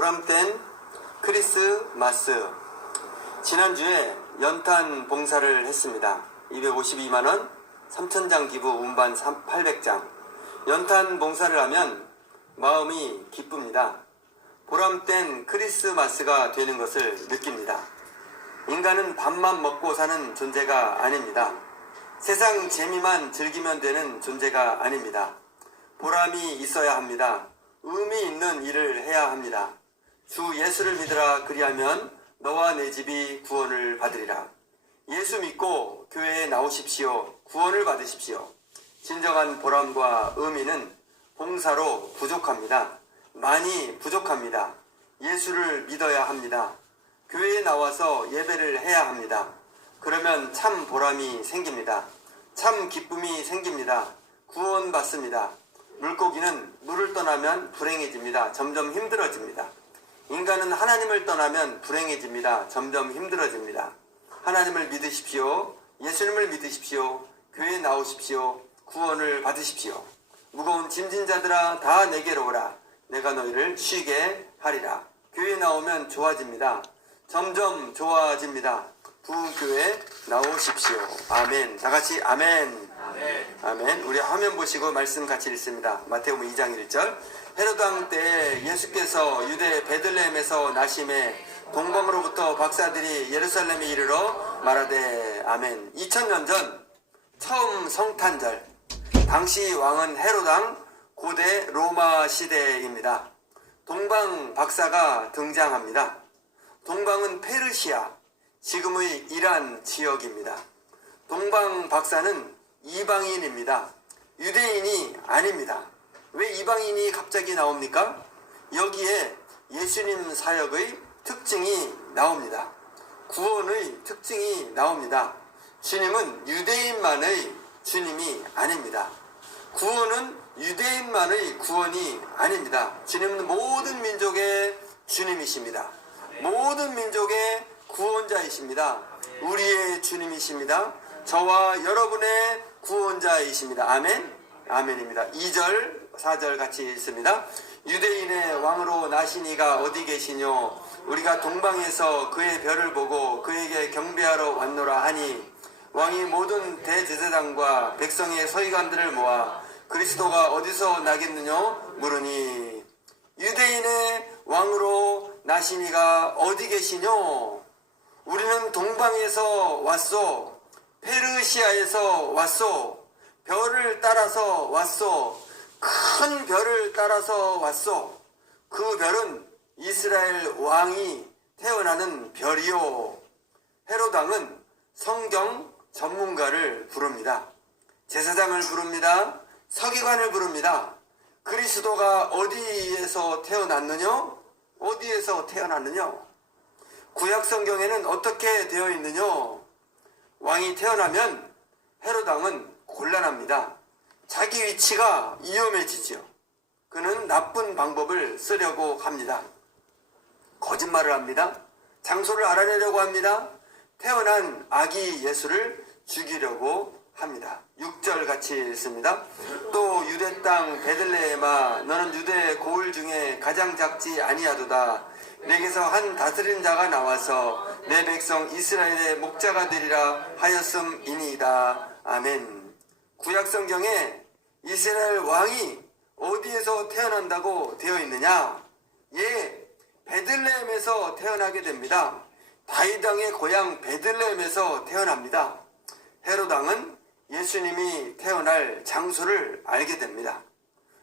보람된 크리스마스. 지난주에 연탄 봉사를 했습니다. 252만원, 3,000장 기부, 운반 800장. 연탄 봉사를 하면 마음이 기쁩니다. 보람된 크리스마스가 되는 것을 느낍니다. 인간은 밥만 먹고 사는 존재가 아닙니다. 세상 재미만 즐기면 되는 존재가 아닙니다. 보람이 있어야 합니다. 의미 있는 일을 해야 합니다. 주 예수를 믿으라, 그리하면 너와 내 집이 구원을 받으리라. 예수 믿고 교회에 나오십시오. 구원을 받으십시오. 진정한 보람과 의미는 봉사로 부족합니다. 많이 부족합니다. 예수를 믿어야 합니다. 교회에 나와서 예배를 해야 합니다. 그러면 참 보람이 생깁니다. 참 기쁨이 생깁니다. 구원받습니다. 물고기는 물을 떠나면 불행해집니다. 점점 힘들어집니다. 인간은 하나님을 떠나면 불행해집니다. 점점 힘들어집니다. 하나님을 믿으십시오. 예수님을 믿으십시오. 교회에 나오십시오. 구원을 받으십시오. 무거운 짐진 자들아, 다 내게로 오라. 내가 너희를 쉬게 하리라. 교회에 나오면 좋아집니다. 점점 좋아집니다. 부교회 나오십시오. 아멘. 다같이 아멘. 아멘. 아멘. 우리 화면 보시고 말씀 같이 읽습니다. 마태복음 2장 1절. 헤로드 왕 때 예수께서 유대 베들레헴에서 나심에 동방으로부터 박사들이 예루살렘에 이르러 말하되 아멘. 2000년 전 처음 성탄절. 당시 왕은 헤로드 왕, 고대 로마 시대입니다. 동방 박사가 등장합니다. 동방은 페르시아, 지금의 이란 지역입니다. 동방 박사는 이방인입니다. 유대인이 아닙니다. 왜 이방인이 갑자기 나옵니까? 여기에 예수님 사역의 특징이 나옵니다. 구원의 특징이 나옵니다. 주님은 유대인만의 주님이 아닙니다. 구원은 유대인만의 구원이 아닙니다. 주님은 모든 민족의 주님이십니다. 모든 민족의 구원자이십니다. 우리의 주님이십니다. 저와 여러분의 구원자이십니다. 아멘. 아멘입니다. 2절 4절 같이 읽습니다. 유대인의 왕으로 나신 이가 어디 계시뇨? 우리가 동방에서 그의 별을 보고 그에게 경배하러 왔노라 하니, 왕이 모든 대제사장과 백성의 서기관들을 모아 그리스도가 어디서 나겠느냐 물으니, 유대인의 왕으로 나신 이가 어디 계시뇨? 우리는 동방에서 왔소. 페르시아에서 왔소. 별을 따라서 왔소. 큰 별을 따라서 왔소. 그 별은 이스라엘 왕이 태어나는 별이요. 헤로드 왕은 성경 전문가를 부릅니다. 제사장을 부릅니다. 서기관을 부릅니다. 그리스도가 어디에서 태어났느냐? 어디에서 태어났느냐? 구약 성경에는 어떻게 되어 있느냐? 왕이 태어나면 헤로드 왕은 곤란합니다. 자기 위치가 위험해지죠. 그는 나쁜 방법을 쓰려고 합니다. 거짓말을 합니다. 장소를 알아내려고 합니다. 태어난 아기 예수를 죽이려고 합니다. 6절 같이 읽습니다. 또 유대 땅 베들레헴아, 너는 유대 고을 중에 가장 작지 아니하도다. 내게서 한 다스린 자가 나와서 내 백성 이스라엘의 목자가 되리라 하였음이니이다. 아멘. 구약 성경에 이스라엘 왕이 어디에서 태어난다고 되어 있느냐? 예, 베들레헴에서 태어나게 됩니다. 다윗 왕의 고향 베들레헴에서 태어납니다. 헤로드 왕은 예수님이 태어날 장소를 알게 됩니다.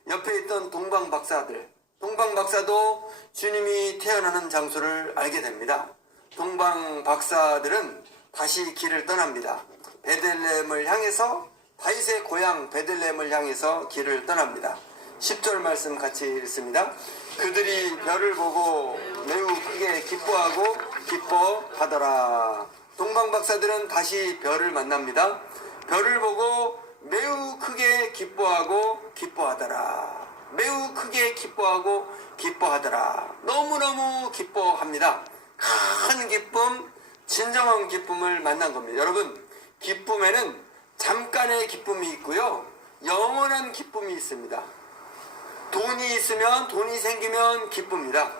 옆에 있던 동방 박사들, 동방 박사도 주님이 태어나는 장소를 알게 됩니다. 동방 박사들은 다시 길을 떠납니다. 베들레헴을 향해서, 다윗의 고향 베들레헴을 향해서 길을 떠납니다. 10절 말씀 같이 읽습니다. 그들이 별을 보고 매우 크게 기뻐하고 기뻐하더라. 동방 박사들은 다시 별을 만납니다. 별을 보고 매우 크게 기뻐하고 기뻐하더라. 매우 크게 기뻐하고 기뻐하더라. 너무너무 기뻐합니다. 큰 기쁨, 진정한 기쁨을 만난 겁니다. 여러분, 기쁨에는 잠깐의 기쁨이 있고요, 영원한 기쁨이 있습니다. 돈이 있으면, 돈이 생기면 기쁩니다.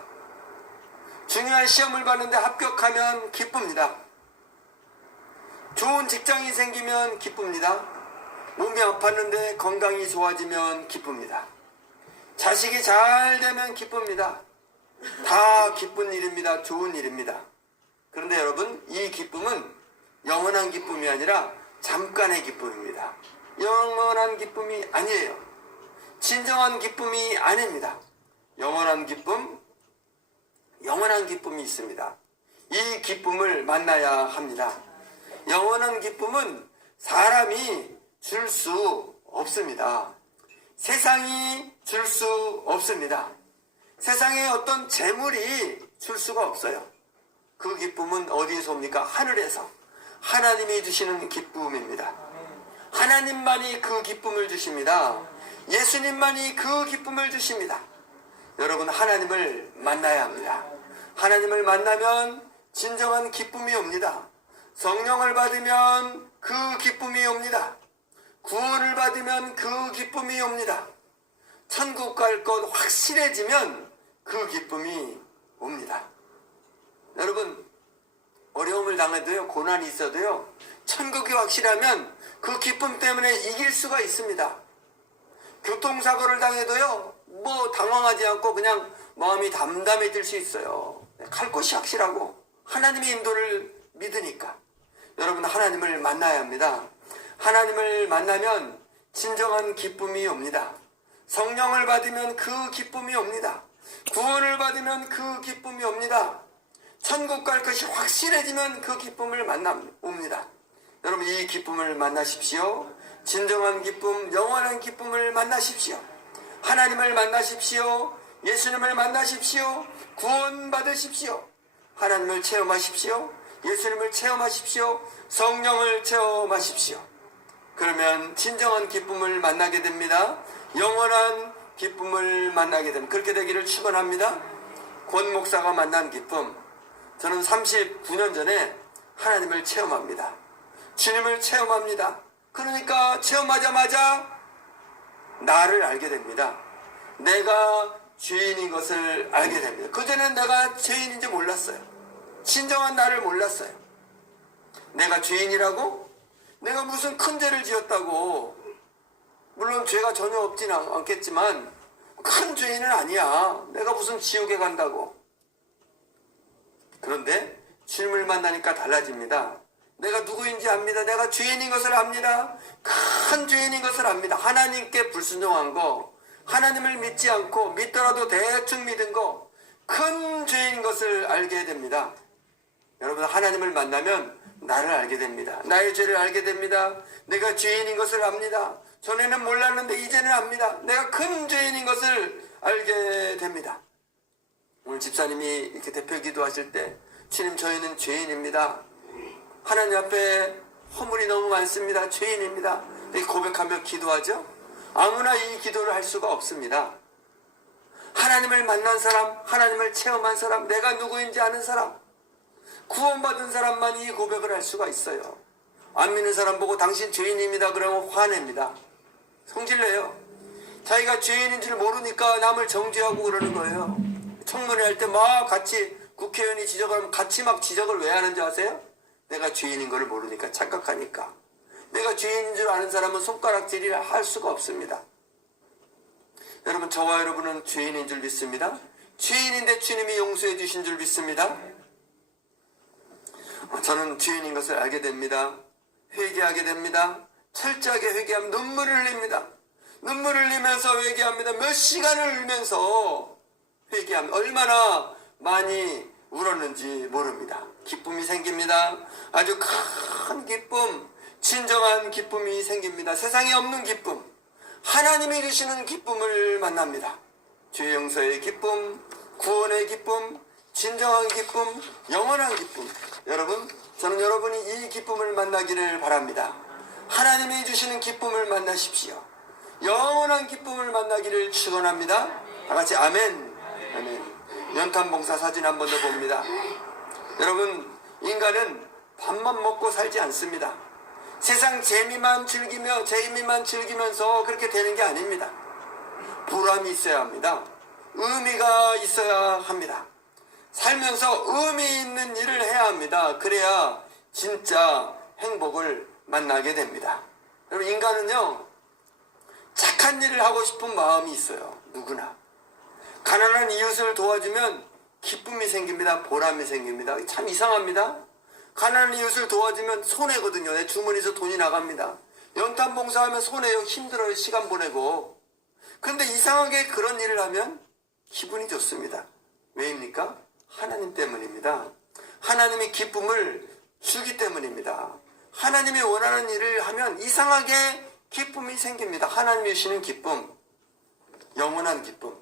중요한 시험을 봤는데 합격하면 기쁩니다. 좋은 직장이 생기면 기쁩니다. 몸이 아팠는데 건강이 좋아지면 기쁩니다. 자식이 잘 되면 기쁩니다. 다 기쁜 일입니다. 좋은 일입니다. 그런데 여러분, 이 기쁨은 영원한 기쁨이 아니라 잠깐의 기쁨입니다. 영원한 기쁨이 아니에요. 진정한 기쁨이 아닙니다. 영원한 기쁨이 있습니다. 이 기쁨을 만나야 합니다. 영원한 기쁨은 사람이 줄 수 없습니다. 세상이 줄 수 없습니다. 세상에 어떤 재물이 줄 수가 없어요. 그 기쁨은 어디에서 옵니까? 하늘에서. 하나님이 주시는 기쁨입니다. 하나님만이 그 기쁨을 주십니다. 예수님만이 그 기쁨을 주십니다. 여러분, 하나님을 만나야 합니다. 하나님을 만나면 진정한 기쁨이 옵니다. 성령을 받으면 그 기쁨이 옵니다. 구원을 받으면 그 기쁨이 옵니다. 천국 갈 것 확실해지면 그 기쁨이 옵니다. 여러분, 어려움을 당해도요, 고난이 있어도요, 천국이 확실하면 그 기쁨 때문에 이길 수가 있습니다. 교통사고를 당해도요, 당황하지 않고 그냥 마음이 담담해질 수 있어요. 갈 곳이 확실하고 하나님의 인도를 믿으니까. 여러분, 하나님을 만나야 합니다. 하나님을 만나면 진정한 기쁨이 옵니다. 성령을 받으면 그 기쁨이 옵니다. 구원을 받으면 그 기쁨이 옵니다. 천국 갈 것이 확실해지면 그 기쁨을 옵니다. 여러분, 이 기쁨을 만나십시오. 진정한 기쁨, 영원한 기쁨을 만나십시오. 하나님을 만나십시오. 예수님을 만나십시오. 구원 받으십시오. 하나님을 체험하십시오. 예수님을 체험하십시오. 성령을 체험하십시오. 그러면 진정한 기쁨을 만나게 됩니다. 영원한 기쁨을 만나게 됩니다. 그렇게 되기를 축원합니다. 권 목사가 만난 기쁨. 저는 39년 전에 하나님을 체험합니다. 주님을 체험합니다. 그러니까 체험하자마자 나를 알게 됩니다. 내가 죄인인 것을 알게 됩니다. 그전엔 내가 죄인인지 몰랐어요. 진정한 나를 몰랐어요. 내가 죄인이라고? 내가 무슨 큰 죄를 지었다고? 물론 죄가 전혀 없지는 않겠지만 큰 죄인은 아니야. 내가 무슨 지옥에 간다고. 그런데 주님을 만나니까 달라집니다. 내가 누구인지 압니다. 내가 죄인인 것을 압니다. 큰 죄인인 것을 압니다. 하나님께 불순종한 거, 하나님을 믿지 않고 믿더라도 대충 믿은 거, 큰 죄인인 것을 알게 됩니다. 여러분, 하나님을 만나면 나를 알게 됩니다. 나의 죄를 알게 됩니다. 내가 죄인인 것을 압니다. 전에는 몰랐는데 이제는 압니다. 내가 큰 죄인인 것을 알게 됩니다. 오늘 집사님이 이렇게 대표 기도하실 때, 주님, 저희는 죄인입니다. 하나님 앞에 허물이 너무 많습니다. 죄인입니다. 이렇게 고백하며 기도하죠. 아무나 이 기도를 할 수가 없습니다. 하나님을 만난 사람, 하나님을 체험한 사람, 내가 누구인지 아는 사람, 구원받은 사람만 이 고백을 할 수가 있어요. 안 믿는 사람 보고 당신 죄인입니다 그러면 화냅니다. 성질내요. 자기가 죄인인 줄 모르니까 남을 정죄하고 그러는 거예요. 청문회 할 때 막 같이 국회의원이 지적을 하면 같이 막 지적을 왜 하는지 아세요? 내가 죄인인 걸 모르니까, 착각하니까. 내가 죄인인 줄 아는 사람은 손가락질을 할 수가 없습니다. 여러분, 저와 여러분은 죄인인 줄 믿습니다. 죄인인데 주님이 용서해 주신 줄 믿습니다. 저는 죄인인 것을 알게 됩니다. 회개하게 됩니다. 철저하게 회개하면 눈물을 흘립니다. 눈물을 흘리면서 회개합니다. 몇 시간을 울면서 회개합니다. 얼마나 많이 울었는지 모릅니다. 기쁨이 생깁니다. 아주 큰 기쁨, 진정한 기쁨이 생깁니다. 세상에 없는 기쁨, 하나님이 주시는 기쁨을 만납니다. 죄 용서의 기쁨, 구원의 기쁨, 진정한 기쁨, 영원한 기쁨. 여러분, 저는 여러분이 이 기쁨을 만나기를 바랍니다. 하나님이 주시는 기쁨을 만나십시오. 영원한 기쁨을 만나기를 축원합니다. 다 같이 아멘. 아멘. 연탄봉사 사진 한 번 더 봅니다. 여러분, 인간은 밥만 먹고 살지 않습니다. 세상 재미만 즐기면서 그렇게 되는 게 아닙니다. 보람이 있어야 합니다. 의미가 있어야 합니다. 살면서 의미 있는 일을 해야 합니다. 그래야 진짜 행복을 만나게 됩니다. 여러분, 인간은요, 착한 일을 하고 싶은 마음이 있어요. 누구나. 가난한 이웃을 도와주면 기쁨이 생깁니다. 보람이 생깁니다. 참 이상합니다. 가난한 이웃을 도와주면 손해거든요. 내 주머니에서 돈이 나갑니다. 연탄 봉사하면 손해요. 힘들어요. 시간 보내고. 그런데 이상하게 그런 일을 하면 기분이 좋습니다. 왜입니까? 하나님 때문입니다. 하나님이 기쁨을 주기 때문입니다. 하나님이 원하는 일을 하면 이상하게 기쁨이 생깁니다. 하나님이 주시는 기쁨, 영원한 기쁨.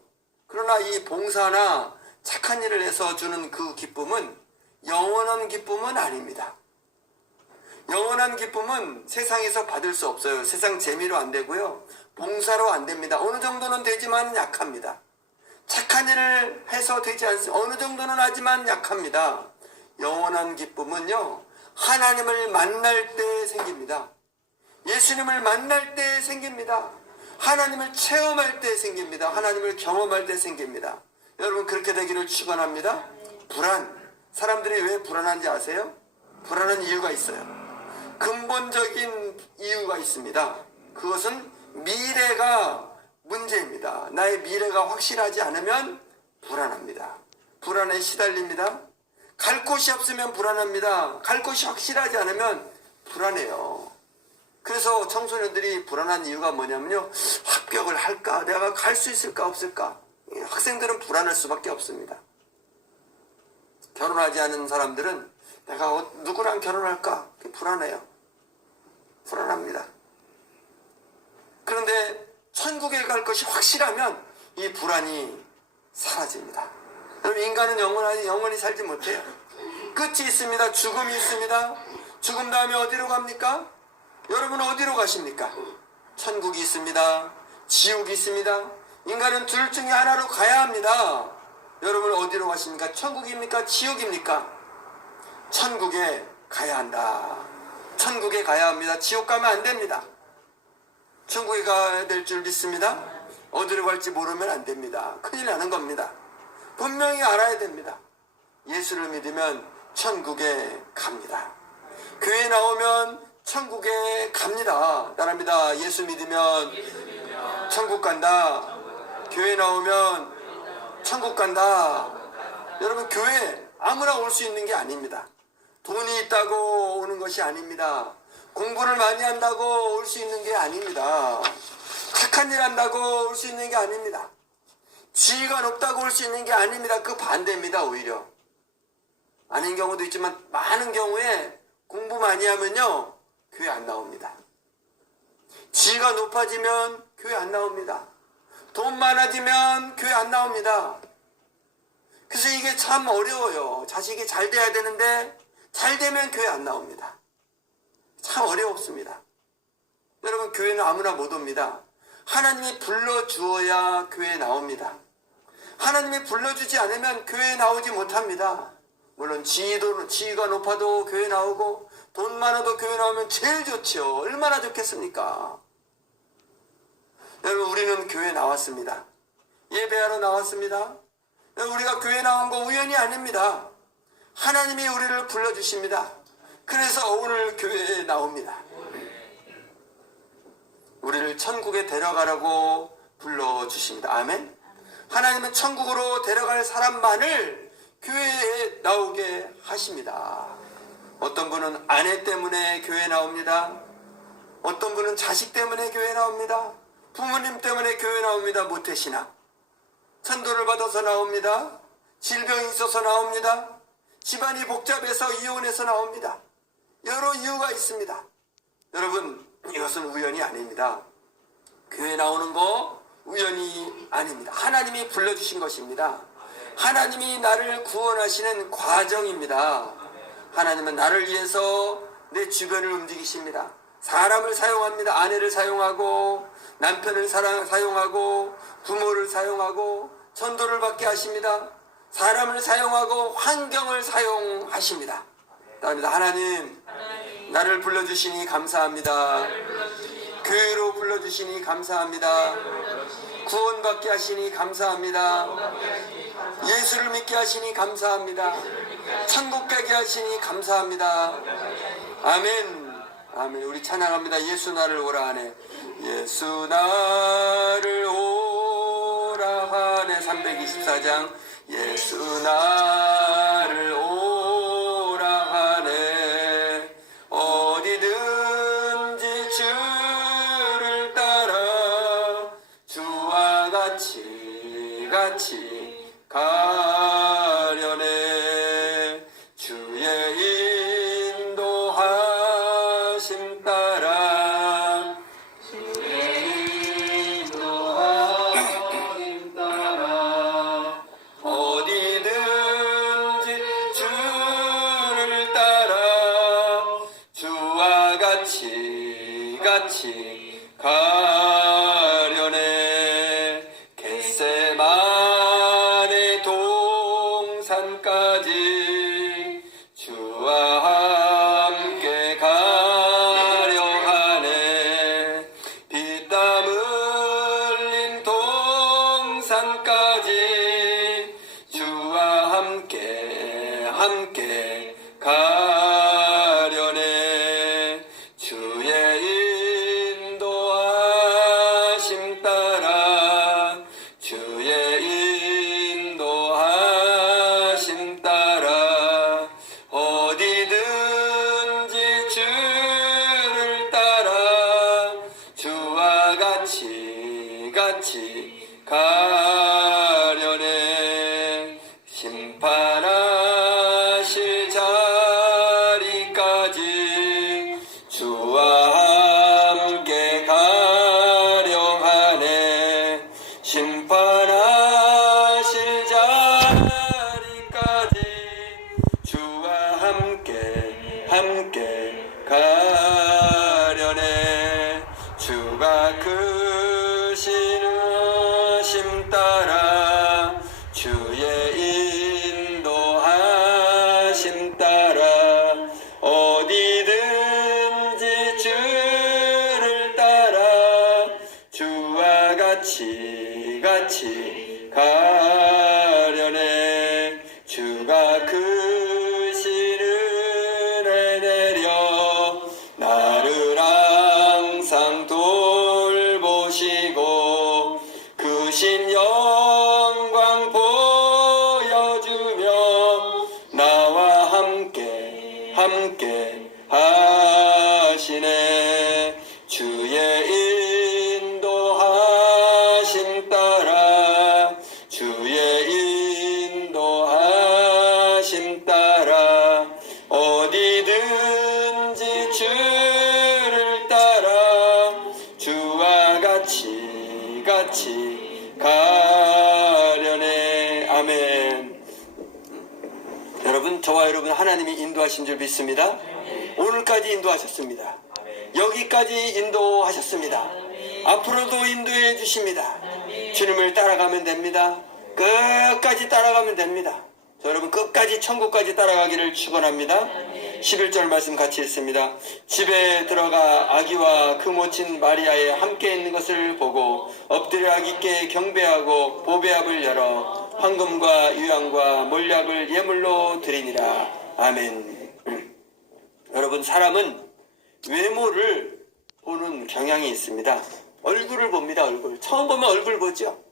그러나 이 봉사나 착한 일을 해서 주는 그 기쁨은 영원한 기쁨은 아닙니다. 영원한 기쁨은 세상에서 받을 수 없어요. 세상 재미로 안 되고요. 봉사로 안 됩니다. 어느 정도는 되지만 약합니다. 착한 일을 해서 되지 않습니다. 어느 정도는 하지만 약합니다. 영원한 기쁨은요, 하나님을 만날 때 생깁니다. 예수님을 만날 때 생깁니다. 하나님을 체험할 때 생깁니다. 하나님을 경험할 때 생깁니다. 여러분, 그렇게 되기를 축원합니다. 불안. 사람들이 왜 불안한지 아세요? 불안한 이유가 있어요. 근본적인 이유가 있습니다. 그것은 미래가 문제입니다. 나의 미래가 확실하지 않으면 불안합니다. 불안에 시달립니다. 갈 곳이 없으면 불안합니다. 갈 곳이 확실하지 않으면 불안해요. 그래서 청소년들이 불안한 이유가 뭐냐면요, 합격을 할까? 내가 갈 수 있을까 없을까? 학생들은 불안할 수밖에 없습니다. 결혼하지 않은 사람들은 내가 누구랑 결혼할까? 불안해요. 불안합니다. 그런데 천국에 갈 것이 확실하면 이 불안이 사라집니다. 여러분, 인간은 영원히 살지 못해요. 끝이 있습니다. 죽음이 있습니다. 죽음 다음에 어디로 갑니까? 여러분, 어디로 가십니까? 천국이 있습니다. 지옥이 있습니다. 인간은 둘 중에 하나로 가야 합니다. 여러분, 어디로 가십니까? 천국입니까? 지옥입니까? 천국에 가야 한다. 천국에 가야 합니다. 지옥 가면 안 됩니다. 천국에 가야 될 줄 믿습니다. 어디로 갈지 모르면 안 됩니다. 큰일 나는 겁니다. 분명히 알아야 됩니다. 예수를 믿으면 천국에 갑니다. 교회 나오면 천국에 갑니다. 따라합니다. 예수 믿으면 천국 간다. 교회 나오면 천국 간다. 여러분, 교회 아무나 올 수 있는 게 아닙니다. 돈이 있다고 오는 것이 아닙니다. 공부를 많이 한다고 올 수 있는 게 아닙니다. 착한 일 한다고 올 수 있는 게 아닙니다. 지위가 높다고 올 수 있는 게 아닙니다. 그 반대입니다. 오히려 아닌 경우도 있지만 많은 경우에 공부 많이 하면요, 교회 안 나옵니다. 지위가 높아지면 교회 안 나옵니다. 돈 많아지면 교회 안 나옵니다. 그래서 이게 참 어려워요. 자식이 잘 돼야 되는데 잘 되면 교회 안 나옵니다. 참 어렵습니다. 여러분, 교회는 아무나 못 옵니다. 하나님이 불러주어야 교회에 나옵니다. 하나님이 불러주지 않으면 교회에 나오지 못합니다. 물론 지위가 높아도 교회 나오고 돈 많아도 교회 나오면 제일 좋죠. 얼마나 좋겠습니까? 여러분, 우리는 교회 나왔습니다. 예배하러 나왔습니다. 우리가 교회 나온 거 우연이 아닙니다. 하나님이 우리를 불러주십니다. 그래서 오늘 교회에 나옵니다. 우리를 천국에 데려가라고 불러주십니다. 아멘. 하나님은 천국으로 데려갈 사람만을 교회에 나오게 하십니다. 어떤 분은 아내 때문에 교회에 나옵니다. 어떤 분은 자식 때문에 교회에 나옵니다. 부모님 때문에 교회에 나옵니다. 모태신앙. 천도를 받아서 나옵니다. 질병이 있어서 나옵니다. 집안이 복잡해서 이혼해서 나옵니다. 여러 이유가 있습니다. 여러분, 이것은 우연이 아닙니다. 교회 나오는 거 우연이 아닙니다. 하나님이 불러주신 것입니다. 하나님이 나를 구원하시는 과정입니다. 하나님은 나를 위해서 내 주변을 움직이십니다. 사람을 사용합니다. 아내를 사용하고 남편을 사용하고 부모를 사용하고 전도를 받게 하십니다. 사람을 사용하고 환경을 사용하십니다. 따릅니다. 하나님, 나를 불러주시니 감사합니다. 교회로 불러주시니 감사합니다. 구원받게 하시니 감사합니다. 예수를 믿게 믿게 하시니 감사합니다. 천국 가게 하시니 감사합니다. 아멘. 아멘. 우리 찬양합니다. 예수 나를 오라 하네. 예수 나를 오라 하네. 324장. 예수 나를 오라 하네. 어디든지 주를 따라 주와 같이 가려네. 주의 인도하심 따라 어디든지 주를 따라 주와 같이 가려네. 겟세마네 동산까지 주와 함께 가려 하네. 피땀 흘린 동산까지 주와 함께 가려네. 주의 인도하심 따라 주의 인도하심 따라 어디든지 주를 따라 주와 같이 가려네. 심판하실 자리까지 주와 함께 가려 하네. 심판하실 자리까지 주와 함께 가려네. 주가 크시는 심 따라 주의 인도하심 따라 어디든지 주를 따라 주와 같이 가려네. 주가 크신 은혜 내려 나를 항상 돌보시고 크신 영광 보여주며 나와 함께 하시네. 주의 인도하심 따라 주의 인도하심 따라 어디든지 주를 따라 주와 같이 가려네. 아멘. 여러분, 저와 여러분 하나님이 인도하신 줄 믿습니다. 오늘까지 인도하셨습니다. 여기까지 인도하셨습니다. 앞으로도 인도해 주십니다. 주님을 따라가면 됩니다. 끝까지 따라가면 됩니다. 여러분, 끝까지 천국까지 따라가기를 축원합니다. 11절 말씀 같이 읽습니다. 집에 들어가 아기와 그 모친 마리아에 함께 있는 것을 보고 엎드려 아기께 경배하고 보배압을 열어 황금과 유향과 몰약을 예물로 드리니라. 아멘. 여러분, 사람은 외모를 보는 경향이 있습니다. 얼굴을 봅니다. 얼굴. 처음 보면 얼굴 보죠.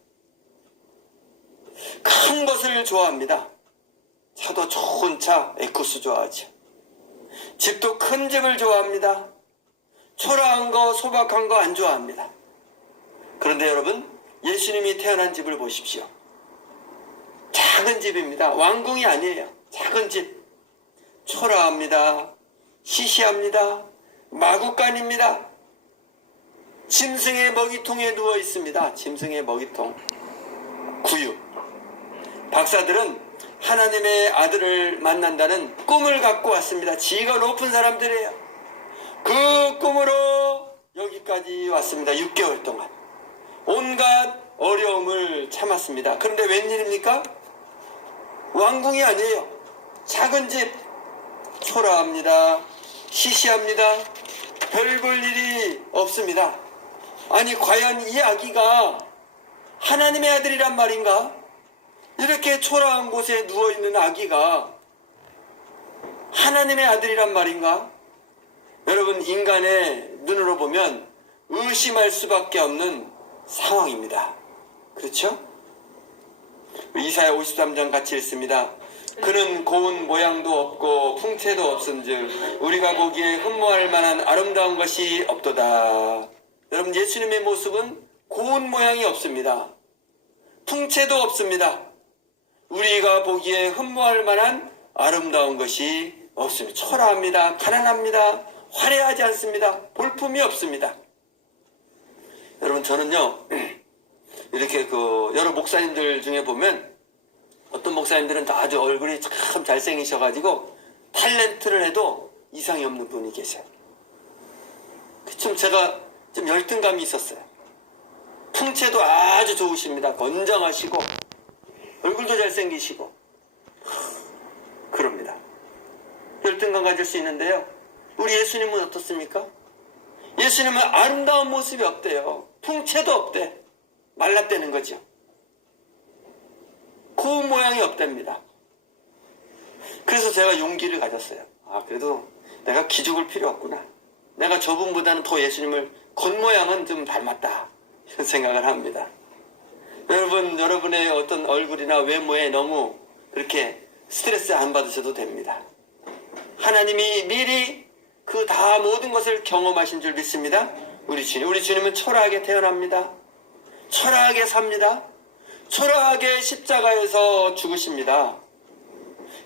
큰 것을 좋아합니다. 차도 좋은 차, 에쿠스 좋아하죠. 집도 큰 집을 좋아합니다. 초라한 거, 소박한 거 안 좋아합니다. 그런데 여러분, 예수님이 태어난 집을 보십시오. 작은 집입니다. 왕궁이 아니에요. 작은 집. 초라합니다. 시시합니다. 마구간입니다. 짐승의 먹이통에 누워 있습니다. 짐승의 먹이통. 구유. 박사들은 하나님의 아들을 만난다는 꿈을 갖고 왔습니다. 지위가 높은 사람들이에요. 그 꿈으로 여기까지 왔습니다. 6개월 동안 온갖 어려움을 참았습니다. 그런데 웬일입니까? 왕궁이 아니에요. 작은 집. 초라합니다. 시시합니다. 별 볼 일이 없습니다. 아니, 과연 이 아기가 하나님의 아들이란 말인가? 이렇게 초라한 곳에 누워있는 아기가 하나님의 아들이란 말인가? 여러분, 인간의 눈으로 보면 의심할 수밖에 없는 상황입니다. 그렇죠? 이사야 53장 같이 읽습니다. 그는 고운 모양도 없고 풍채도 없은즉 우리가 보기에 흠모할 만한 아름다운 것이 없도다. 여러분, 예수님의 모습은 고운 모양이 없습니다. 풍채도 없습니다. 우리가 보기에 흠모할 만한 아름다운 것이 없습니다. 초라합니다. 가난합니다. 화려하지 않습니다. 볼품이 없습니다. 여러분, 저는요, 이렇게 여러 목사님들 중에 보면 어떤 목사님들은 아주 얼굴이 참 잘생기셔가지고 탤런트를 해도 이상이 없는 분이 계세요. 좀 제가 좀 열등감이 있었어요. 풍채도 아주 좋으십니다. 건장하시고 얼굴도 잘생기시고 그럽니다. 열등감 가질 수 있는데요, 우리 예수님은 어떻습니까? 예수님은 아름다운 모습이 없대요. 풍채도 없대. 말랐다는 거죠. 고운 모양이 없답니다. 그래서 제가 용기를 가졌어요. 그래도 내가 기죽을 필요 없구나. 내가 저분보다는 더 예수님을 겉모양은 좀 닮았다, 이런 생각을 합니다. 여러분, 여러분의 어떤 얼굴이나 외모에 너무 그렇게 스트레스 안 받으셔도 됩니다. 하나님이 미리 그 다 모든 것을 경험하신 줄 믿습니다. 우리 주님은 초라하게 태어납니다. 초라하게 삽니다. 초라하게 십자가에서 죽으십니다.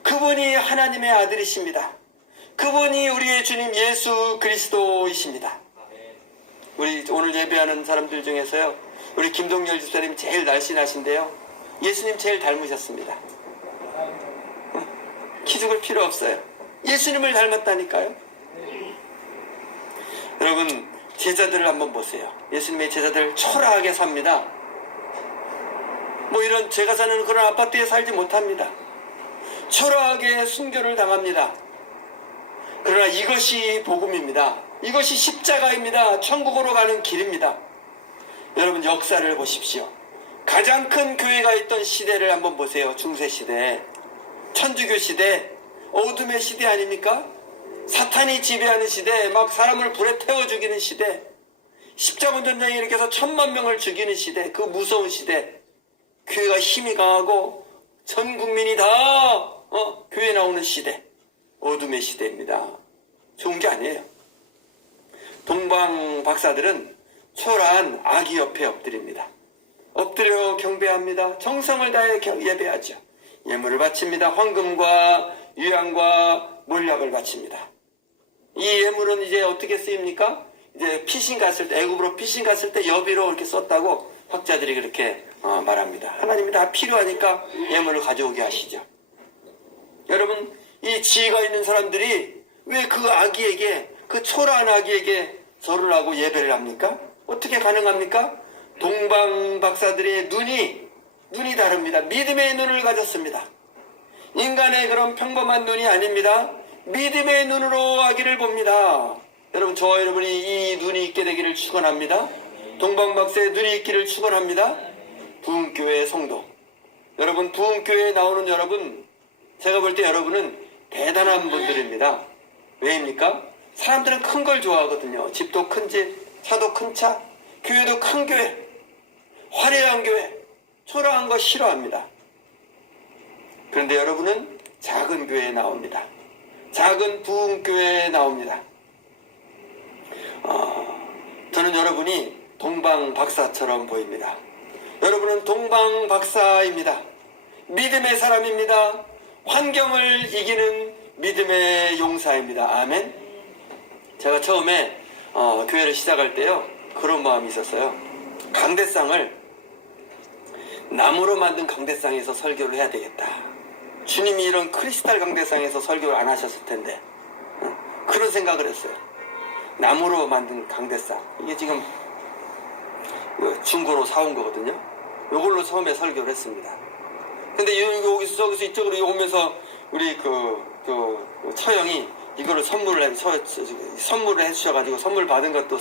그분이 하나님의 아들이십니다. 그분이 우리의 주님 예수 그리스도이십니다. 우리 오늘 예배하는 사람들 중에서요, 우리 김동열 집사님 제일 날씬하신데요, 예수님 제일 닮으셨습니다. 기죽을 필요 없어요. 예수님을 닮았다니까요. 여러분, 제자들을 한번 보세요. 예수님의 제자들 초라하게 삽니다. 이런 제가 사는 그런 아파트에 살지 못합니다. 초라하게 순교를 당합니다. 그러나 이것이 복음입니다. 이것이 십자가입니다. 천국으로 가는 길입니다. 여러분, 역사를 보십시오. 가장 큰 교회가 있던 시대를 한번 보세요. 중세시대, 천주교 시대, 어둠의 시대 아닙니까? 사탄이 지배하는 시대, 막 사람을 불에 태워 죽이는 시대, 십자군 전쟁이 일으켜서 1000만 명을 죽이는 시대, 그 무서운 시대, 교회가 힘이 강하고 전 국민이 다 교회 나오는 시대, 어둠의 시대입니다. 좋은 게 아니에요. 동방 박사들은 초라한 아기 옆에 엎드립니다. 엎드려 경배합니다. 정성을 다해 예배하죠. 예물을 바칩니다. 황금과 유향과 몰약을 바칩니다. 이 예물은 이제 어떻게 쓰입니까? 이제 피신 갔을 때, 애굽으로 피신 갔을 때 여비로 이렇게 썼다고 학자들이 그렇게 말합니다. 하나님이 다 필요하니까 예물을 가져오게 하시죠. 여러분, 이 지혜가 있는 사람들이 왜 그 아기에게, 그 초라한 아기에게 절을 하고 예배를 합니까? 어떻게 가능합니까? 동방 박사들의 눈이 다릅니다. 믿음의 눈을 가졌습니다. 인간의 그런 평범한 눈이 아닙니다. 믿음의 눈으로 아기를 봅니다. 여러분, 저와 여러분이 이 눈이 있게 되기를 축원합니다. 동방 박사의 눈이 있기를 축원합니다. 부흥교회 성도 여러분, 부흥교회에 나오는 여러분, 제가 볼 때 여러분은 대단한 분들입니다. 왜입니까? 사람들은 큰 걸 좋아하거든요. 집도 큰 집, 차도 큰 차, 교회도 큰 교회, 화려한 교회, 초라한 거 싫어합니다. 그런데 여러분은 작은 교회에 나옵니다. 작은 부흥교회에 나옵니다. 저는 여러분이 동방 박사처럼 보입니다. 여러분은 동방 박사입니다. 믿음의 사람입니다. 환경을 이기는 믿음의 용사입니다. 아멘. 제가 처음에 교회를 시작할 때요, 그런 마음이 있었어요. 강대상을 나무로 만든 강대상에서 설교를 해야 되겠다. 주님이 이런 크리스탈 강대상에서 설교를 안 하셨을 텐데, 그런 생각을 했어요. 나무로 만든 강대상, 이게 지금 중고로 사온 거거든요. 이걸로 처음에 설교를 했습니다. 근데 여기서 저기서 이쪽으로 오면서 우리 처형이 이거를 선물을 해주셔가지고, 선물 받은 것도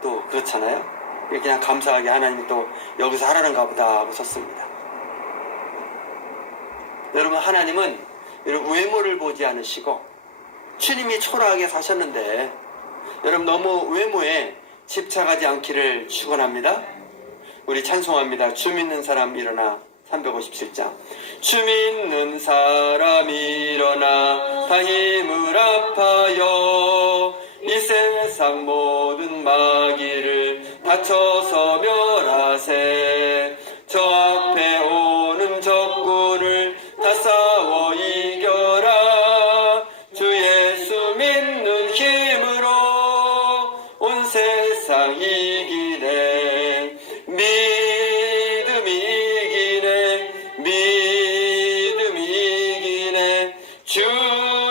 또 그렇잖아요. 그냥 감사하게 하나님이 또 여기서 하라는가 보다 하고 썼습니다. 여러분, 하나님은 여러분 외모를 보지 않으시고 주님이 초라하게 사셨는데 여러분 너무 외모에 집착하지 않기를 축원합니다. 우리 찬송합니다. 주 믿는 사람 일어나. 357장. 주 믿는 사람 일어나 다 힘을 합하여 이 세상 모든 마귀를 다쳐서 멸하세. 저 앞에 오는 적군을 다 싸워 이겨라. 주 예수 믿는 힘으로 온 세상 이기네. 믿음이 이기네. 주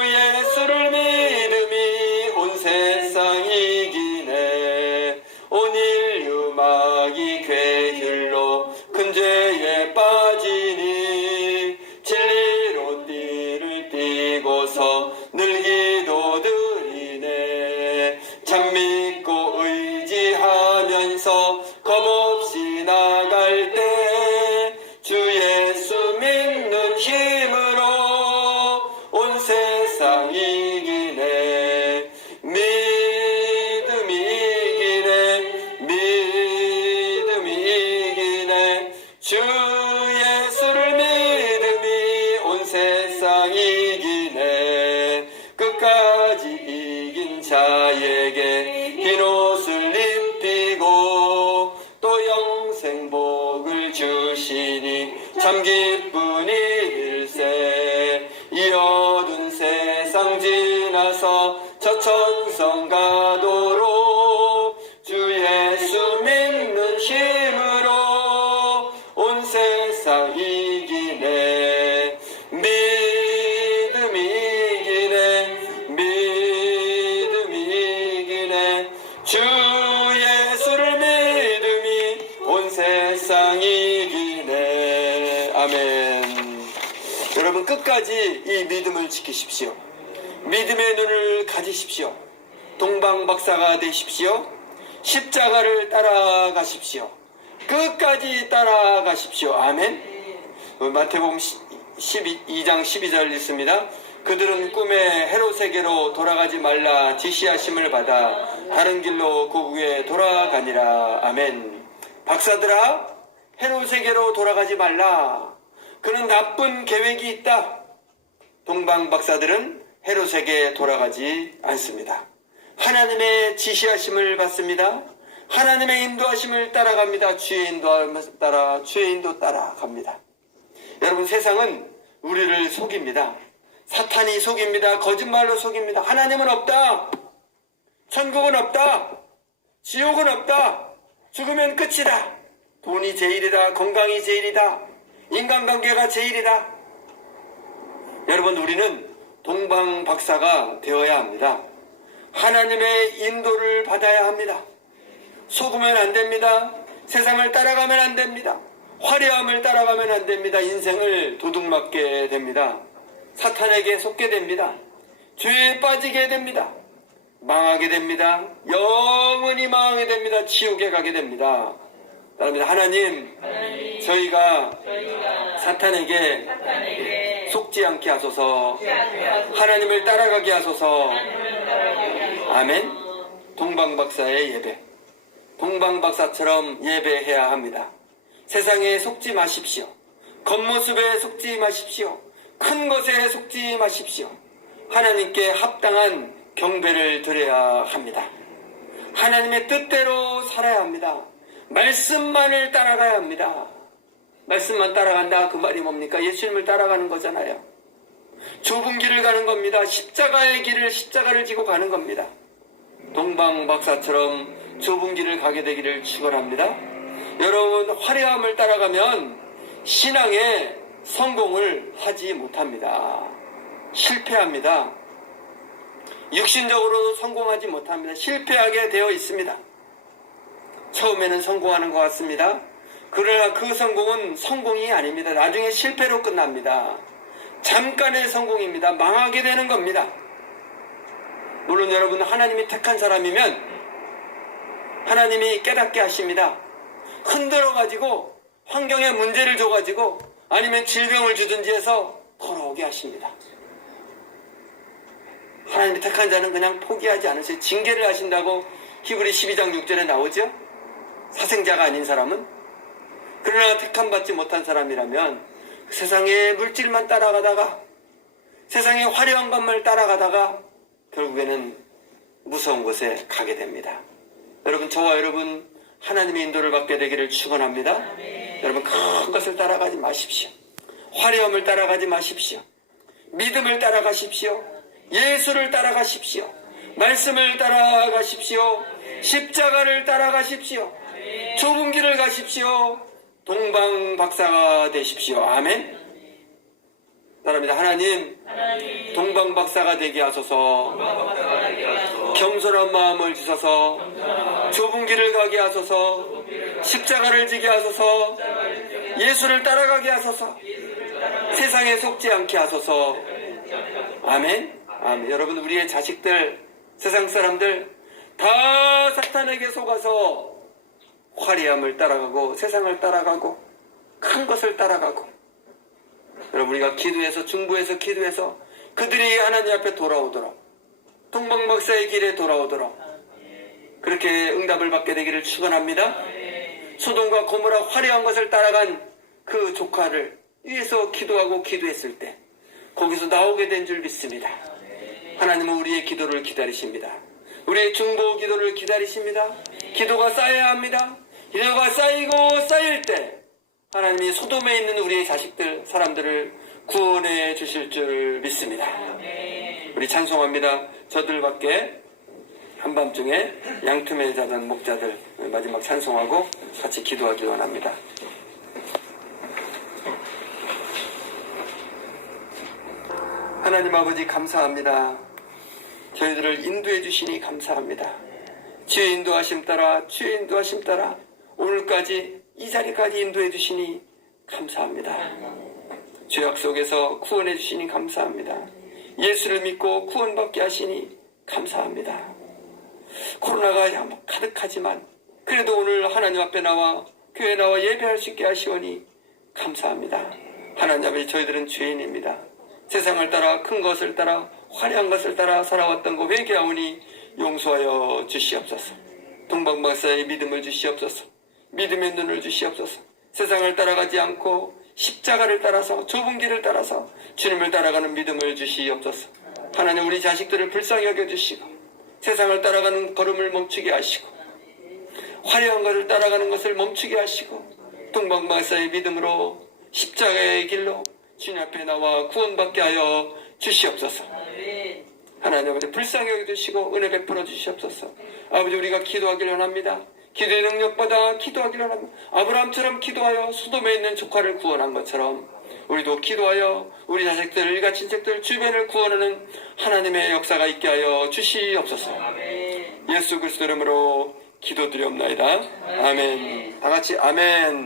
예수를 믿음이 온 세상 이기네. 온 인류 마귀 괴휼로 큰 죄에 빠지니 진리로 띠를 띠고서 늘 기도드리네. 참 믿고 의지하면서 겁없이 나갈 때 주 예수 믿는 힘으로 온 세상 이기네. 믿음이 이기네. 주 예수를 믿음이 온 세상 이기네. 끝까지 이긴 자에게 긴 옷을 입히고 또 영생복을 주시니 참 기쁜 일세. 이 어두운 세상 지나서 저 천성 가도록 주 예수 믿는 힘으로 온 세상 이기네. 믿음이 이기네. 주 예수를 믿음이 온 세상 이기네. 아멘. 여러분 끝까지 이 믿음을 지키십시오. 믿음의 눈을 가지십시오. 동방박사가 되십시오. 십자가를 따라가십시오. 끝까지 따라가십시오. 아멘. 마태복음 12장 12절 있습니다. 그들은 꿈에 헤롯에게로 돌아가지 말라 지시하심을 받아 다른 길로 고국에 돌아가니라. 아멘. 박사들아, 헤롯에게로 돌아가지 말라. 그는 나쁜 계획이 있다. 동방 박사들은 헤롯에게 돌아가지 않습니다. 하나님의 지시하심을 받습니다. 하나님의 인도하심을 따라갑니다. 주의 인도 따라갑니다. 여러분, 세상은 우리를 속입니다. 사탄이 속입니다. 거짓말로 속입니다. 하나님은 없다. 천국은 없다. 지옥은 없다. 죽으면 끝이다. 돈이 제일이다. 건강이 제일이다. 인간관계가 제일이다. 여러분, 우리는 동방박사가 되어야 합니다. 하나님의 인도를 받아야 합니다. 속으면 안 됩니다. 세상을 따라가면 안 됩니다. 화려함을 따라가면 안 됩니다. 인생을 도둑맞게 됩니다. 사탄에게 속게 됩니다. 죄에 빠지게 됩니다. 망하게 됩니다. 영원히 망하게 됩니다. 지옥에 가게 됩니다. 따릅니다. 하나님, 저희가 사탄에게 속지 않게 하소서. 하나님을 따라가게 하소서. 아멘. 동방박사의 예배, 동방박사처럼 예배해야 합니다. 세상에 속지 마십시오. 겉모습에 속지 마십시오. 큰 것에 속지 마십시오. 하나님께 합당한 경배를 드려야 합니다. 하나님의 뜻대로 살아야 합니다. 말씀만을 따라가야 합니다. 말씀만 따라간다, 그 말이 뭡니까? 예수님을 따라가는 거잖아요. 좁은 길을 가는 겁니다. 십자가의 길을, 십자가를 지고 가는 겁니다. 동방박사처럼 좁은 길을 가게 되기를 축원합니다. 여러분, 화려함을 따라가면 신앙에 성공을 하지 못합니다. 실패합니다. 육신적으로 성공하지 못합니다. 실패하게 되어 있습니다. 처음에는 성공하는 것 같습니다. 그러나 그 성공은 성공이 아닙니다. 나중에 실패로 끝납니다. 잠깐의 성공입니다. 망하게 되는 겁니다. 물론 여러분, 하나님이 택한 사람이면 하나님이 깨닫게 하십니다. 흔들어가지고 환경에 문제를 줘가지고 아니면 질병을 주든지 해서 돌아오게 하십니다. 하나님이 택한 자는 그냥 포기하지 않으세요. 징계를 하신다고 히브리 12장 6절에 나오죠. 사생자가 아닌 사람은. 그러나 택함 받지 못한 사람이라면 세상의 물질만 따라가다가 세상의 화려한 것만 따라가다가 결국에는 무서운 곳에 가게 됩니다. 여러분, 저와 여러분 하나님의 인도를 받게 되기를 축원합니다. 여러분, 큰 것을 따라가지 마십시오. 화려함을 따라가지 마십시오. 믿음을 따라가십시오. 예수를 따라가십시오. 말씀을 따라가십시오. 십자가를 따라가십시오. 좁은 길을 가십시오. 동방박사가 되십시오. 아멘. 따라합니다. 하나님, 동방박사가 되게 하소서. 겸손한 마음을 주셔서 좁은 길을 가게 하소서. 십자가를 지게 하소서. 예수를 따라가게 하소서. 세상에 속지 않게 하소서. 아멘. 아멘. 여러분, 우리의 자식들, 세상 사람들 다 사탄에게 속아서 화려함을 따라가고 세상을 따라가고 큰 것을 따라가고, 여러분, 우리가 기도해서 중보해서 기도해서 그들이 하나님 앞에 돌아오도록, 동방박사의 길에 돌아오도록 그렇게 응답을 받게 되기를 축원합니다. 소돔과 고모라 화려한 것을 따라간 그 조카를 위해서 기도하고 기도했을 때 거기서 나오게 된 줄 믿습니다. 하나님은 우리의 기도를 기다리십니다. 우리의 중보 기도를 기다리십니다. 기도가 쌓여야 합니다. 기도가 쌓이고 쌓일 때 하나님이 소돔에 있는 우리의 자식들, 사람들을 구원해 주실 줄 믿습니다. 우리 찬송합니다. 저들밖에 한밤중에 양틈에 자던 목자들, 마지막 찬송하고 같이 기도하기 원합니다. 하나님 아버지, 감사합니다. 저희들을 인도해 주시니 감사합니다. 주의 인도하심 따라, 주의 인도하심 따라 오늘까지 이 자리까지 인도해 주시니 감사합니다. 주 약속에서 구원해 주시니 감사합니다. 예수를 믿고 구원받게 하시니 감사합니다. 코로나가 가득하지만 그래도 오늘 하나님 앞에 나와 교회 나와 예배할 수 있게 하시오니 감사합니다. 하나님 아버지, 저희들은 죄인입니다. 세상을 따라 큰 것을 따라 화려한 것을 따라 살아왔던 거 회개하오니 용서하여 주시옵소서. 동방박사의 믿음을 주시옵소서. 믿음의 눈을 주시옵소서. 세상을 따라가지 않고 십자가를 따라서 좁은 길을 따라서 주님을 따라가는 믿음을 주시옵소서. 하나님, 우리 자식들을 불쌍히 여겨주시고 세상을 따라가는 걸음을 멈추게 하시고 화려한 것을 따라가는 것을 멈추게 하시고 동방박사의 믿음으로 십자가의 길로 주님 앞에 나와 구원받게 하여 주시옵소서. 하나님 아버지, 불쌍히 여겨주시고 은혜 베풀어 주시옵소서. 아버지, 우리가 기도하기를 원합니다. 기도의 능력보다 기도하기를 원합니다. 아브라함처럼 기도하여 소돔에 있는 조카를 구원한 것처럼 우리도 기도하여 우리 자식들, 일가 친척들 주변을 구원하는 하나님의 역사가 있게 하여 주시옵소서. 예수 그리스도 이름으로 기도드리옵나이다. 아멘. 다 같이 아멘.